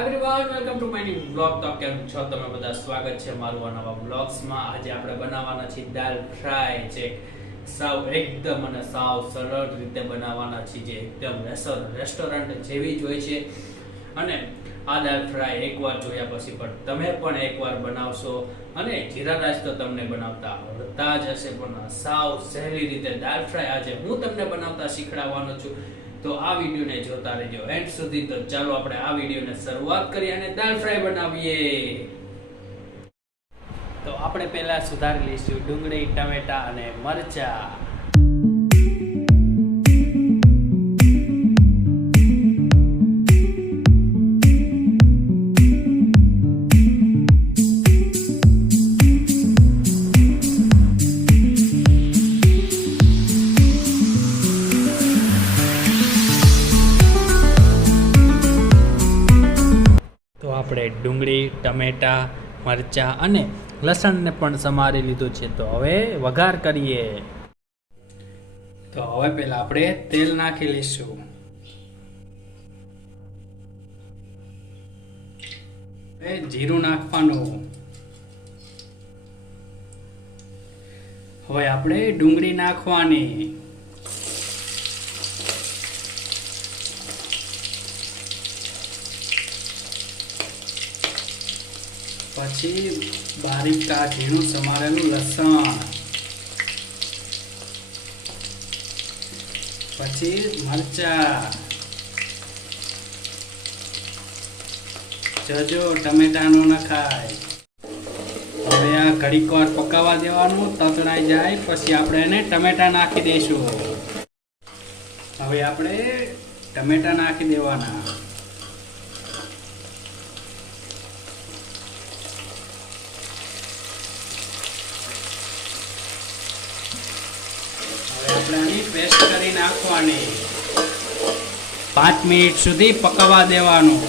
Everyone welcome to my new blog. તો કેમ છો તમે બધા? સ્વાગત છે મારું આ નવા બ્લોગ્સમાં. આજે આપણે બનાવવાના છે દાલ ફ્રાય, જે સાવ એકદમ અને સાવ સરળ રીતે બનાવવાના છે, જે એકદમ રેસ્ટોરન્ટ જેવી જ હોય છે. અને આ દાલ ફ્રાય એકવાર જોયા પછી પણ તમે પણ એકવાર બનાવશો, અને જીરા રાઈસ તો તમને બનાવતા આવડતા જ હશે, પણ સાવ સહેલી રીતે દાલ ફ્રાય આજે હું તમને બનાવતા શીખડાવવાનો છું. તો આ વિડીયોને જોતા રહેજો એન્ડ સુધી. તો ચાલો આપણે આ વિડીયોને શરૂઆત કરીએ અને દાલ ફ્રાય બનાવીએ. તો આપણે પહેલા સુધારી લઈશું ડુંગળી, ટમેટા અને મરચા. આપણે ડુંગળી, ટમેટા, મરચાં અને લસણને પણ સમારી લીધું છે. તો હવે વઘાર કરીએ. તો હવે પહેલા આપણે તેલ નાખી લઈશું. જીરું નાખવાનું. હવે આપણે ડુંગળી નાખવાની. પછી બારીક કાઢીનું સમારેલું લસણ, પછી મરચા, જજો ટમેટા નો નખાય. હવે આ ઘડીક વાર પકાવવા દેવાનું, તતડાઈ જાય પછી આપણે એને ટમેટા નાખી દઈશું. હવે આપણે ટમેટા નાખી દેવાના. આની પેસ્ટ કરી નાખવાની. 5 મિનિટ સુધી પકાવવા દેવાનું.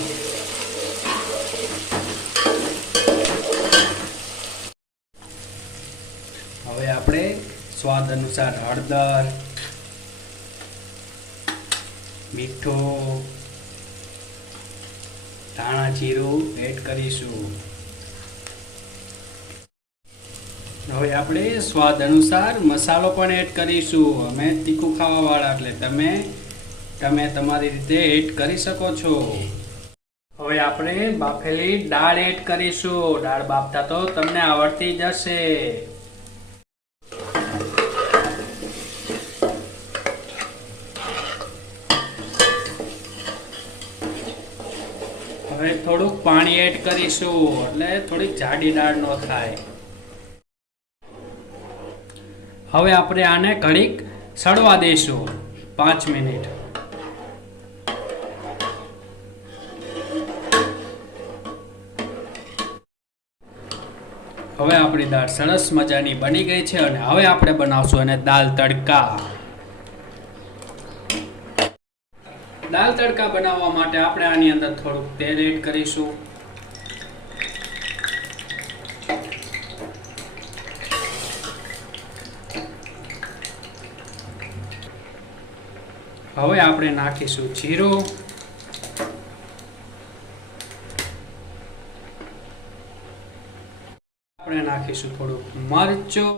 હવે આપણે સ્વાદ અનુસાર હળદર, મીઠું, ધાણા જીરું એડ કરીશું. હવે આપણે સ્વાદ અનુસાર મસાલો પણ એડ કરીશું. અમે તીખું ખાવા વાળા એટલે તમે તમારી રીતે એડ કરી શકો છો. હવે આપણે બાફેલી દાળ એડ કરીશું. દાળ બાફતા તો તમને આવડતી જ હશે. હવે થોડુંક પાણી એડ કરીશું, એટલે થોડીક જાડી દાળ ન થાય. હવે આપણે આને ઘડીક સડવા દઈશું 5 મિનિટ. હવે આપણી દાળ સરસ મજાની બની ગઈ છે, અને હવે આપણે બનાવશું એને દાલ તડકા. દાલ તડકા બનાવવા માટે આપણે આની અંદર થોડુંક તેલ એડ કરીશું. હવે આપણે નાખીશું જીરું, આપણે નાખીશું થોડુંક મરચું,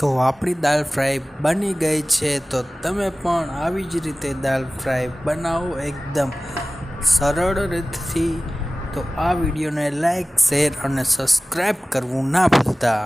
તો આપણી દાલ ફ્રાય બની ગઈ છે. તો તમે પણ આવી જ રીતે દાલ ફ્રાય બનાવો એકદમ સરળ રીતથી. તો આ વિડીયોને લાઈક, શેર અને સબસ્ક્રાઈબ કરવું ના ભૂલતા.